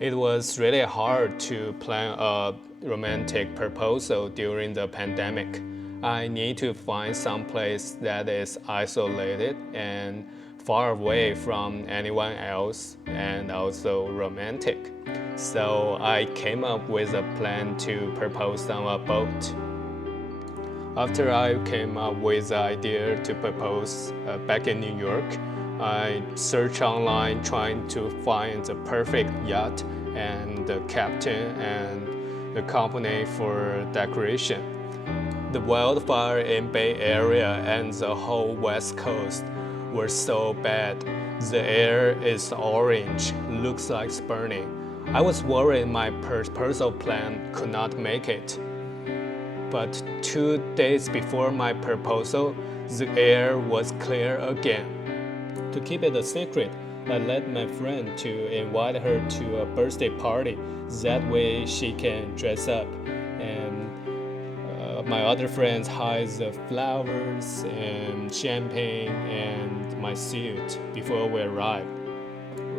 It was really hard to plan a romantic proposal during the pandemic. I need to find some place that is isolated and far away from anyone else and also romantic. So I came up with a plan to propose on a boat. After I came up with the idea to propose back in New York, I searched online trying to find the perfect yacht and the captain and the company for decoration. The wildfire in Bay Area and the whole West Coast were so bad. The air is orange, looks like it's burning. I was worried my proposal plan could not make it. But 2 days before my proposal, the air was clear again. To keep it a secret, I let my friend to invite her to a birthday party. That way she can dress up. And my other friends hide the flowers and champagne and my suit before we arrived.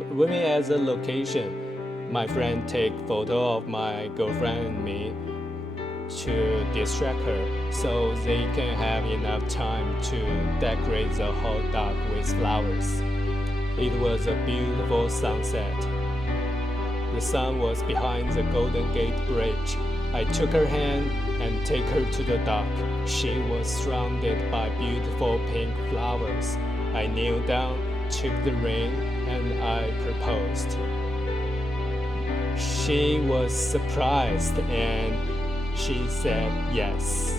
When we at the location, my friend take photo of my girlfriend and me to distract her so they can have enough time to decorate the hot dog with flowers. It was a beautiful sunset. The sun was behind the Golden Gate Bridge. I took her hand and take her to the dock. She was surrounded by beautiful pink flowers. I kneeled down, took the ring, and I proposed. She was surprised and she said yes.